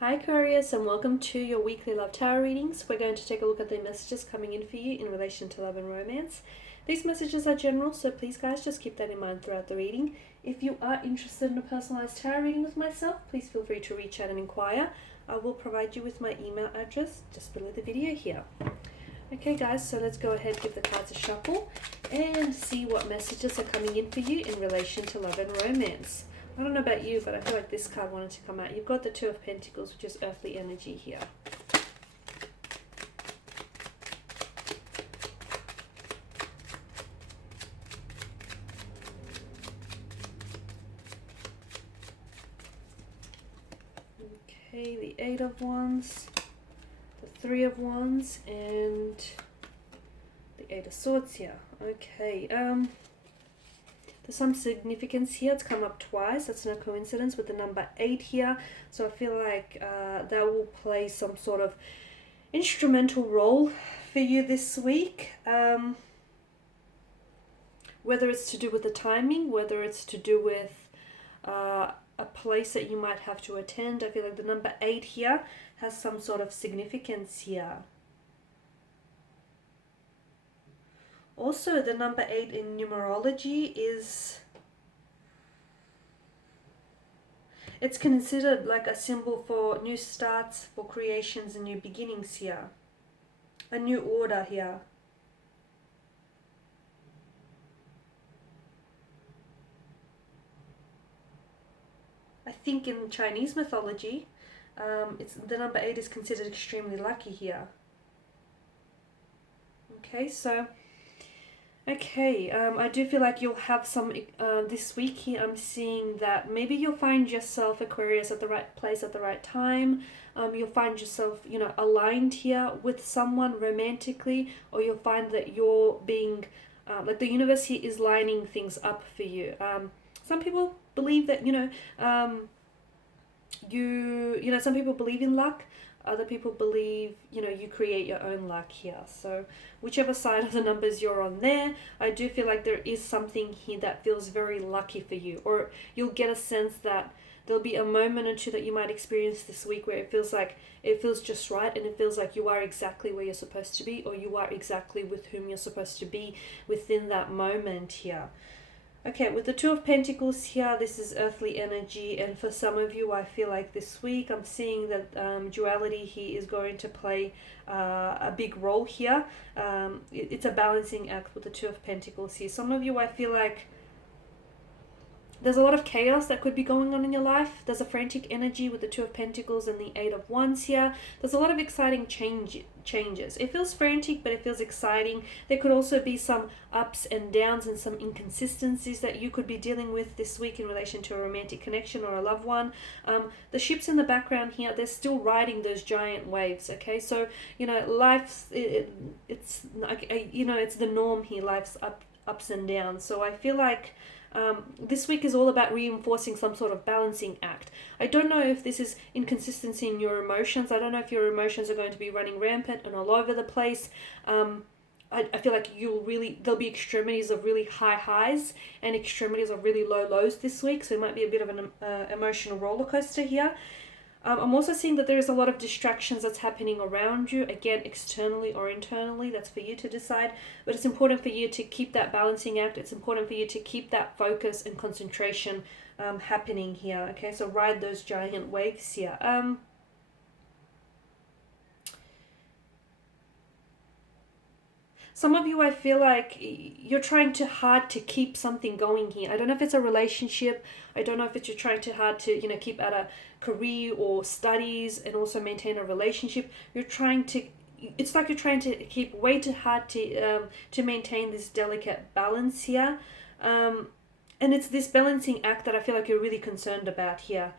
Hi Aquarius, and welcome to your weekly love tarot readings. We're going to take a look at the messages coming in for you in relation to love and romance. These messages are general, so please guys just keep that in mind throughout the reading. If you are interested in a personalized tarot reading with myself, please feel free to reach out and inquire. I will provide you with my email address just below the video here. Okay guys, so let's go ahead, give the cards a shuffle and see what messages are coming in for you in relation to love and romance. I don't know about you, but I feel like this card wanted to come out. You've got the Two of Pentacles, which is earthly energy here. Okay, the Eight of Wands, the Three of Wands, and the Eight of Swords here. Okay, there's some significance here. It's come up twice. That's no coincidence with the number 8 here. So I feel like that will play some sort of instrumental role for you this week. Whether it's to do with the timing, whether it's to do with a place that you might have to attend. I feel like the number 8 here has some sort of significance here. Also, the number 8 in numerology it's considered like a symbol for new starts, for creations and new beginnings here. A new order here. I think in Chinese mythology, the number 8 is considered extremely lucky here. Okay, so I do feel like you'll have some, this week here I'm seeing that maybe you'll find yourself, Aquarius, at the right place at the right time. You'll find yourself, aligned here with someone romantically, or you'll find that you're being, like the universe here is lining things up for you. Some people believe that, some people believe in luck. Other people believe, you create your own luck here. So whichever side of the numbers you're on there, I do feel like there is something here that feels very lucky for you. Or you'll get a sense that there'll be a moment or two that you might experience this week where it feels just right, and it feels like you are exactly where you're supposed to be, or you are exactly with whom you're supposed to be within that moment here. Okay, with the Two of Pentacles here, this is earthly energy, and for some of you, I feel like this week I'm seeing that duality here is going to play a big role here. It's a balancing act with the Two of Pentacles here. Some of you, I feel like there's a lot of chaos that could be going on in your life. There's a frantic energy with the Two of Pentacles and the Eight of Wands here. There's a lot of exciting changes. It feels frantic, but it feels exciting. There could also be some ups and downs and some inconsistencies that you could be dealing with this week in relation to a romantic connection or a loved one. The ships in the background here, they're still riding those giant waves, okay? So, life's, it's the norm here. Life's ups and downs. So I feel like this week is all about reinforcing some sort of balancing act. I don't know if this is inconsistency in your emotions. I don't know if your emotions are going to be running rampant and all over the place. I feel like there'll be extremities of really high highs and extremities of really low lows this week. So it might be a bit of an emotional roller coaster here. I'm also seeing that there is a lot of distractions that's happening around you, again, externally or internally. That's for you to decide. But it's important for you to keep that balancing act. It's important for you to keep that focus and concentration happening here. Okay, so ride those giant waves here. Some of you, I feel like you're trying too hard to keep something going here. I don't know if it's a relationship. I don't know if you're trying too hard to, keep at a career or studies and also maintain a relationship. It's like you're trying to keep way too hard to maintain this delicate balance here. And it's this balancing act that I feel like you're really concerned about here.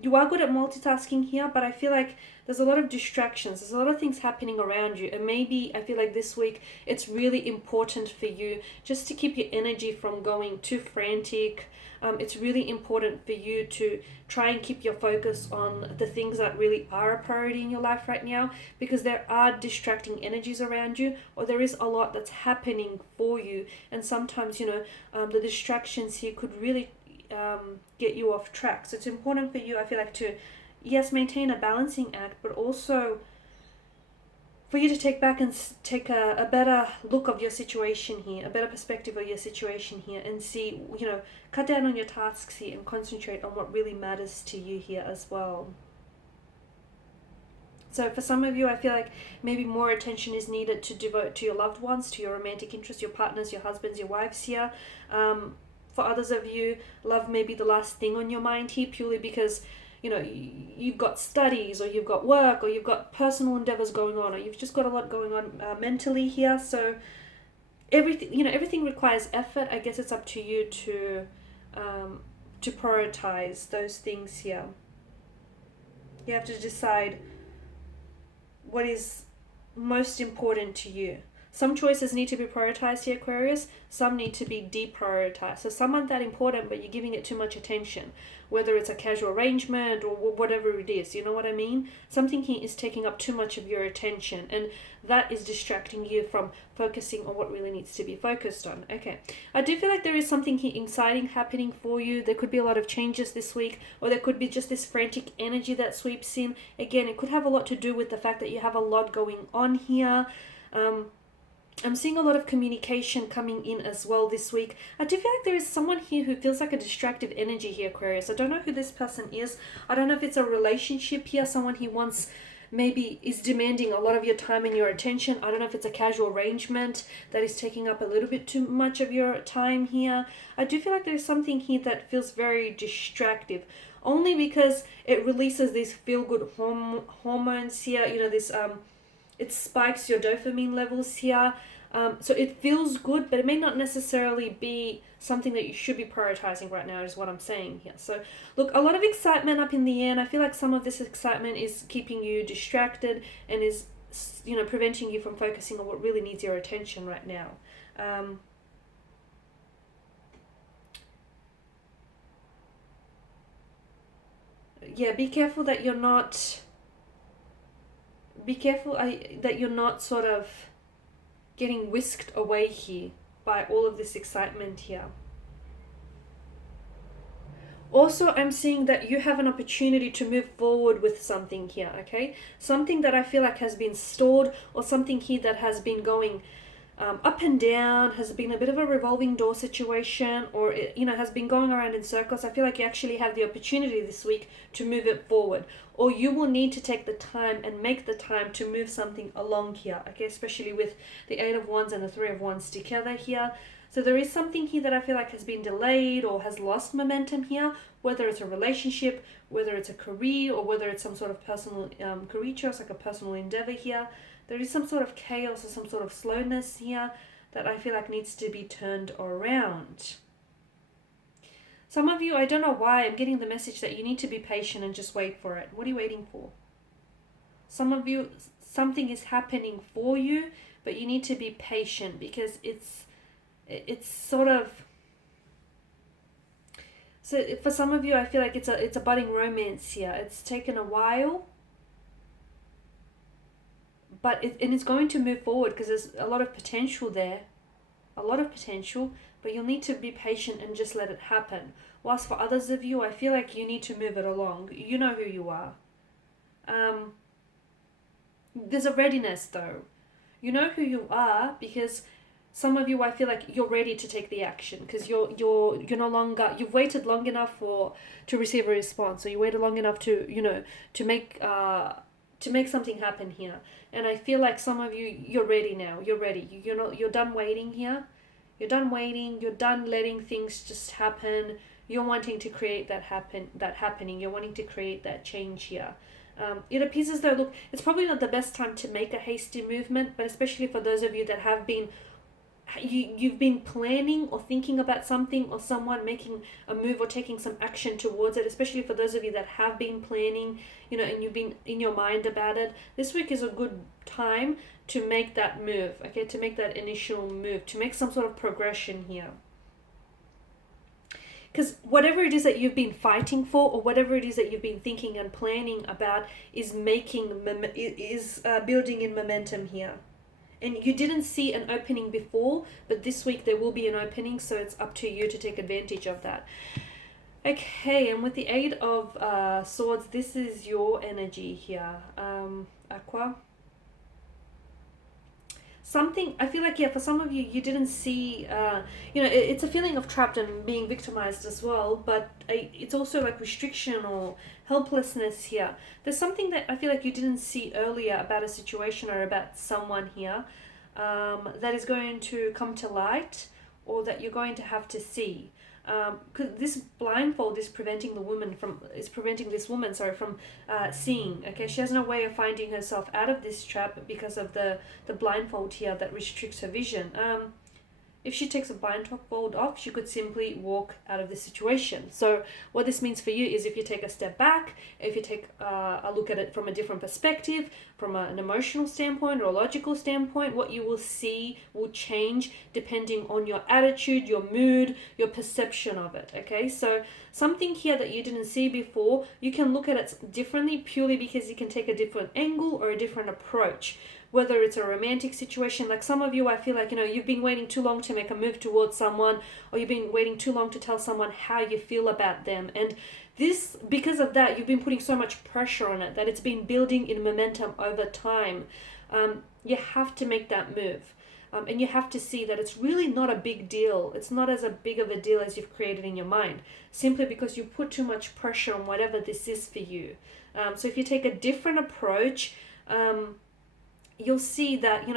You are good at multitasking here, but I feel like there's a lot of distractions. There's a lot of things happening around you. And maybe I feel like this week it's really important for you just to keep your energy from going too frantic. It's really important for you to try and keep your focus on the things that really are a priority in your life right now, because there are distracting energies around you, or there is a lot that's happening for you. And sometimes, the distractions here could really get you off track. So it's important for you, I feel like, to yes, maintain a balancing act, but also for you to take back and take a better look of your situation here, a better perspective of your situation here, and see, cut down on your tasks here and concentrate on what really matters to you here as well. So for some of you, I feel like maybe more attention is needed to devote to your loved ones, to your romantic interests, your partners, your husbands, your wives here. For others of you, love may be the last thing on your mind here, purely because you've got studies, or you've got work, or you've got personal endeavors going on, or you've just got a lot going on mentally here. So everything requires effort. I guess it's up to you to prioritize those things here. You have to decide what is most important to you. Some choices need to be prioritized here, Aquarius. Some need to be deprioritized. So some aren't that important, but you're giving it too much attention. Whether it's a casual arrangement or whatever it is, you know what I mean? Something here is taking up too much of your attention, and that is distracting you from focusing on what really needs to be focused on. Okay, I do feel like there is something here exciting happening for you. There could be a lot of changes this week, or there could be just this frantic energy that sweeps in. Again, it could have a lot to do with the fact that you have a lot going on here. I'm seeing a lot of communication coming in as well this week. I do feel like there is someone here who feels like a distractive energy here, Aquarius. I don't know who this person is. I don't know if it's a relationship here, someone he wants maybe is demanding a lot of your time and your attention. I don't know if it's a casual arrangement that is taking up a little bit too much of your time here. I do feel like there's something here that feels very distractive, only because it releases these feel-good hormones here. It spikes your dopamine levels here. So it feels good, but it may not necessarily be something that you should be prioritizing right now, is what I'm saying here. So look, a lot of excitement up in the air, and I feel like some of this excitement is keeping you distracted and is, preventing you from focusing on what really needs your attention right now. Be careful that you're not... Be careful that you're not sort of getting whisked away here by all of this excitement here. Also, I'm seeing that you have an opportunity to move forward with something here, okay? Something that I feel like has been stalled, or something here that has been going up and down, has been a bit of a revolving door situation, or it, has been going around in circles. I feel like you actually have the opportunity this week to move it forward, or you will need to take the time and make the time to move something along here, okay? Especially with the 8 of Wands and the 3 of Wands together here. So there is something here that I feel like has been delayed or has lost momentum here, whether it's a relationship, whether it's a career, or whether it's some sort of personal career choice, like a personal endeavor here. There is some sort of chaos or some sort of slowness here that I feel like needs to be turned around. Some of you, I don't know why, I'm getting the message that you need to be patient and just wait for it. What are you waiting for? Some of you, something is happening for you, but you need to be patient, because it's sort of... So for some of you, I feel like it's a budding romance here. It's taken a while, but it's going to move forward because there's a lot of potential there. A lot of potential, but you'll need to be patient and just let it happen. Whilst for others of you, I feel like you need to move it along. You know who you are. There's a readiness though. You know who you are, because some of you, I feel like you're ready to take the action, because you're no longer, you've waited long enough to receive a response, or you waited long enough to to make something happen here. And I feel like some of you, you're ready now. You're ready. You're done waiting here. You're done waiting. You're done letting things just happen. You're wanting to create that happening. You're wanting to create that change here. It appears as though, look, it's probably not the best time to make a hasty movement, but especially for those of you that have been, you've been planning or thinking about something or someone making a move or taking some action towards it, especially for those of you that have been planning, and you've been in your mind about it. This week is a good time to make that move, okay, to make that initial move, to make some sort of progression here. Because whatever it is that you've been fighting for, or whatever it is that you've been thinking and planning about, is building in momentum here. And you didn't see an opening before, but this week there will be an opening, so it's up to you to take advantage of that. Okay, and with the Eight of Swords, this is your energy here, Aqua. Something, I feel like, yeah, for some of you, you didn't see, it's a feeling of trapped and being victimized as well, but it's also like restriction or helplessness here. There's something that I feel like you didn't see earlier about a situation or about someone here, that is going to come to light, or that you're going to have to see. Because this blindfold is preventing this woman, sorry, from seeing. Okay, she has no way of finding herself out of this trap because of the blindfold here that restricts her vision. If she takes a blindfold off, she could simply walk out of the situation. So what this means for you is, if you take a step back, if you take a look at it from a different perspective, from an emotional standpoint or a logical standpoint, what you will see will change depending on your attitude, your mood, your perception of it. Okay, so something here that you didn't see before, you can look at it differently purely because you can take a different angle or a different approach. Whether it's a romantic situation, like some of you, I feel like, you've been waiting too long to make a move towards someone, or you've been waiting too long to tell someone how you feel about them. And this, because of that, you've been putting so much pressure on it that it's been building in momentum over time. You have to make that move. And you have to see that it's really not a big deal. It's not as a big of a deal as you've created in your mind, simply because you put too much pressure on whatever this is for you. So if you take a different approach, you'll see that,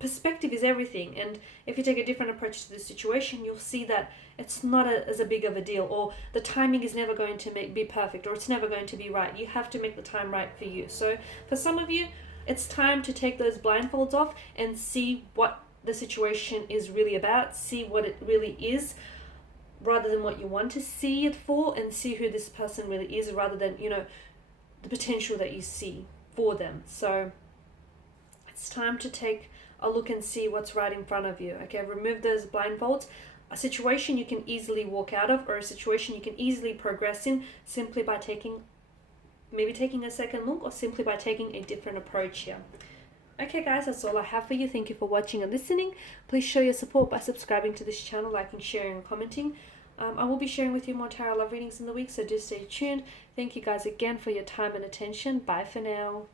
perspective is everything. And if you take a different approach to the situation, you'll see that it's not as a big of a deal, or the timing is never going to be perfect, or it's never going to be right. You have to make the time right for you. So for some of you, it's time to take those blindfolds off and see what the situation is really about, see what it really is, rather than what you want to see it for, and see who this person really is, rather than, the potential that you see for them. So it's time to take a look and see what's right in front of you. Okay, remove those blindfolds. A situation you can easily walk out of, or a situation you can easily progress in, simply by taking a second look, or simply by taking a different approach here. Okay guys, that's all I have for you. Thank you for watching and listening. Please show your support by subscribing to this channel, liking, sharing and commenting. I will be sharing with you more tarot love readings in the week, so do stay tuned. Thank you guys again for your time and attention. Bye for now.